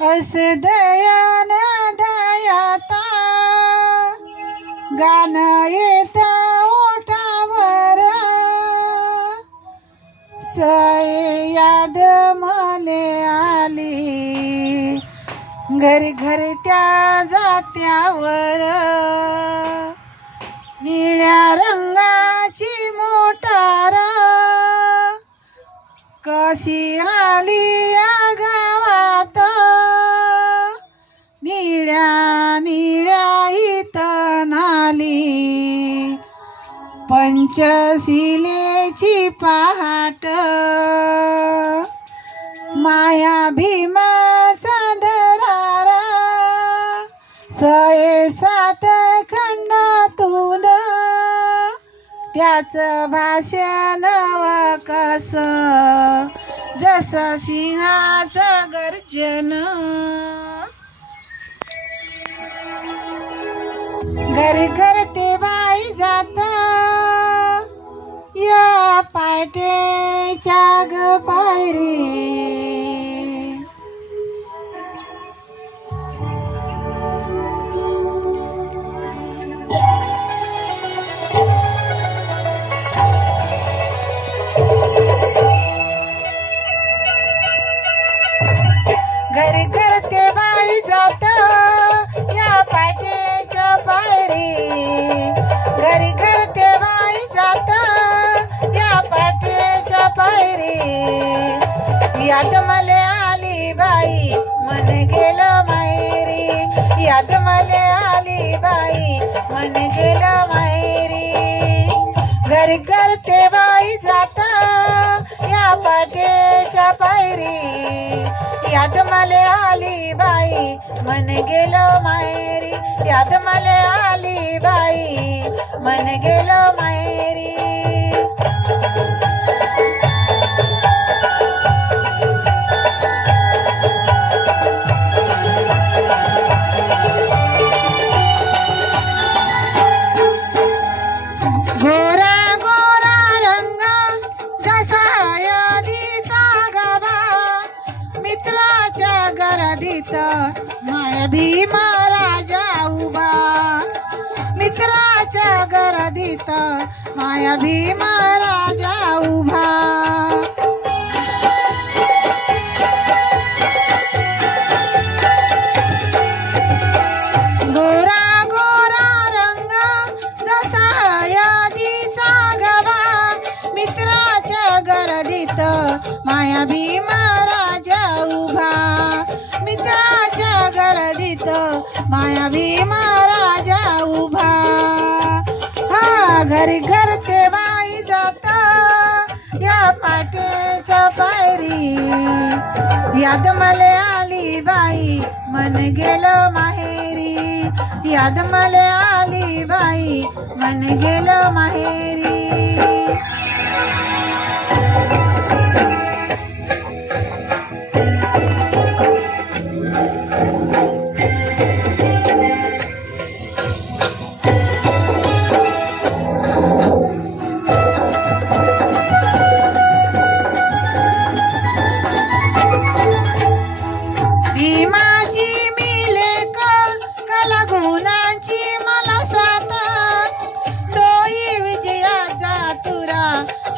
असे दयान दयाता गाणं येत ओठावर। सय याद मले आली। घरी घरी त्या जात्यावर। निळ्या रंगाची मोटार। कशी आली? पंचशिलेची पहाट. माया भीमाचा दरारा. सये सात खंडातून त्याच भाषण कस जस सिंहाचं गर्जन. घरी घर ते बाई जात या पायटेच्या ग पायरी. घरी घर ते बाई जात या पाटेच्या पायरी. यात मले आली बाई मन गेलं माहेरी. यात मले आली बाई मन गेलं माहेरी. घर घर ते बाई जाता या पाटेच्या पायरी. यात मले आली बाई मन गेलं माहेरी. यात मले आली बाई मन गेलं माहेरी. गर्दीत माय भीमा राजा उभा. मित्राच्या गर्दीत माया भीमा राजा उभा माया भीमा माया भीमा राजा उभा. हा घरी घर ते बाई जात. या पाटेच्या पायरी. याद मले आली बाई मन गेलं माहेरी. याद मले आली बाई मन गेलं माहेरी.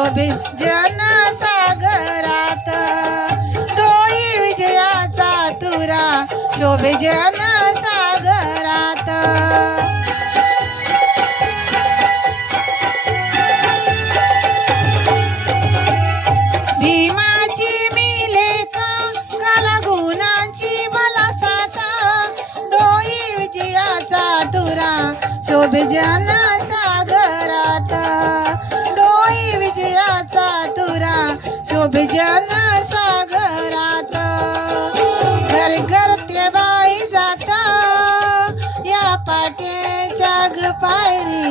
शोभे जन सागरात. डोई विजयाचा तुरा. शोभे जन सागरात. भीमाची मी लेक कलागुणाची मला साथा. डोई विजयाचा तुरा. शोभे जन शोभे सागरात. घर घर ते बाई जात. या पाठे ग पायरी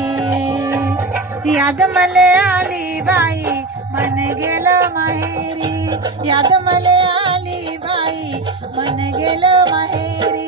याद मले आली बाई मन गेलं माहेरी. याद मले आली बाई मन गेलं माहेरी.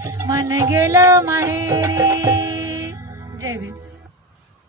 मन गेलं माहेरी. जय भीम.